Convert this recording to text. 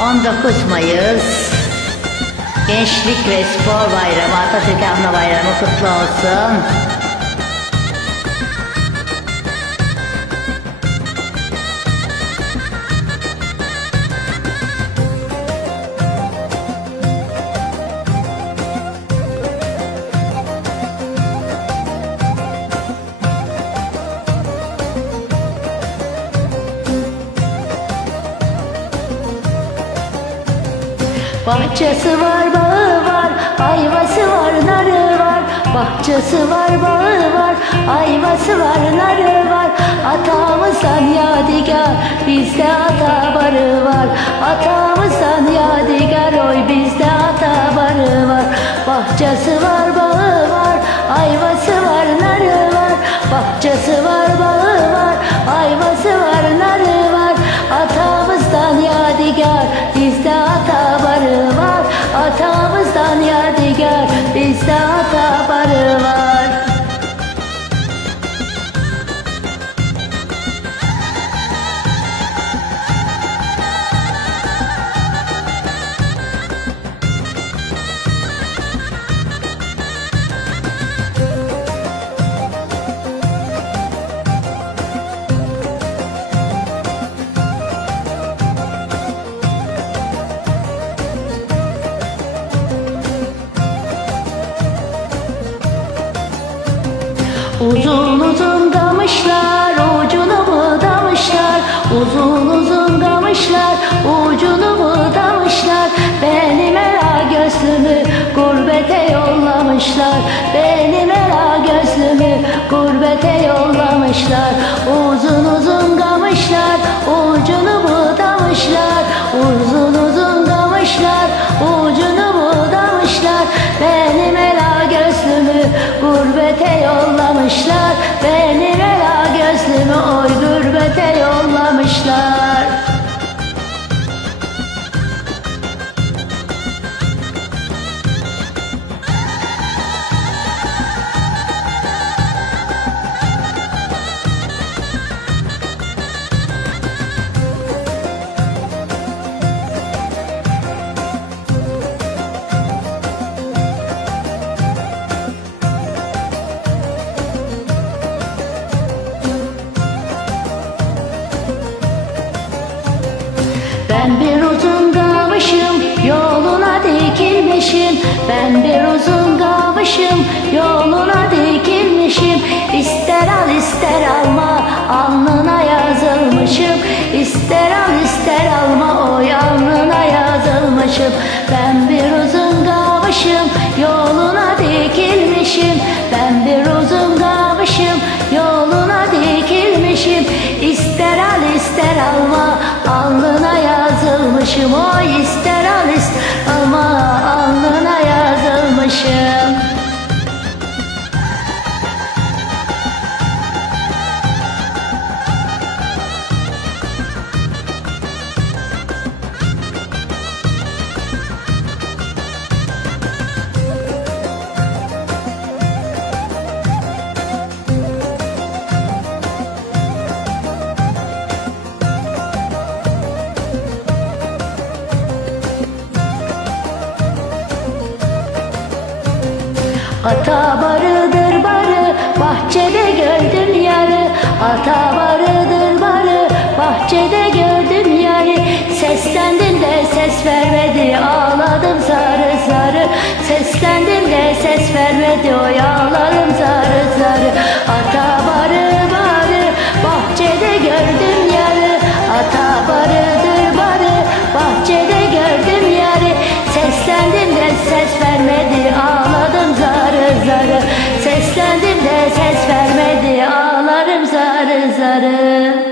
19 Mayıs Gençlik ve Spor Bayramı, Atatürk Anma Bayramı kutlu olsun. Bahçesi var, bağı var, ayvası var, narı var. Bahçesi var, bağı var, ayvası var, narı var. Atamızdan yadigar, bizde ata barı var. Atamızdan yadigar, oy bizde ata barı var. Bahçesi var, bağı var, ayvası var, narı var. Bahçesi var, bağı var, ayvası var, narı var. Atamızdan yadigar, bizde ata barı var. Atamızdan yadigar, bizde ata barı var. Uzun uzun kamışlar, ucunu budamışlar. Uzun uzun kamışlar, ucunu budamışlar. Benim ela gözlümü gurbete yollamışlar. Benim ela gözlümü gurbete yollamışlar. Uzun uzun kamışlar, ucunu budamışlar. Uzun uzun kamışlar, ucunu budamışlar. Benim ela gözlümü gurbete yollamışlar. Benim ela gözlümü oy gurbete yollamışlar. Ben bir uzun kamışım, yoluna dikilmişim. Ben bir uzun kamışım, yoluna dikilmişim. İster al ister alma, alnına yazılmışım. İster al ister alma, oy alnına yazılmışım. Ben bir uzun kamışım, yoluna dikilmişim. Ben bir uzun kamışım, yoluna dikilmişim. İster al ister alma, alnına yazılmışım. Oy ister al ister alma, alnına yazılmışım. Ata barıdır barı, bahçede gördüm yarı. Ata barıdır barı, bahçede gördüm yarı. Seslendim de ses vermedi, ağladım zarı zarı. Seslendim de ses vermedi, oy ağladım zarı zarı. Ata barı barı, bahçede gördüm yarı. Ata barıdır barı, bahçede gördüm yarı. Seslendim de ses vermedi, ağladım zarı zarı. Seslendim de ses vermedi, ağlarım zarı zarı.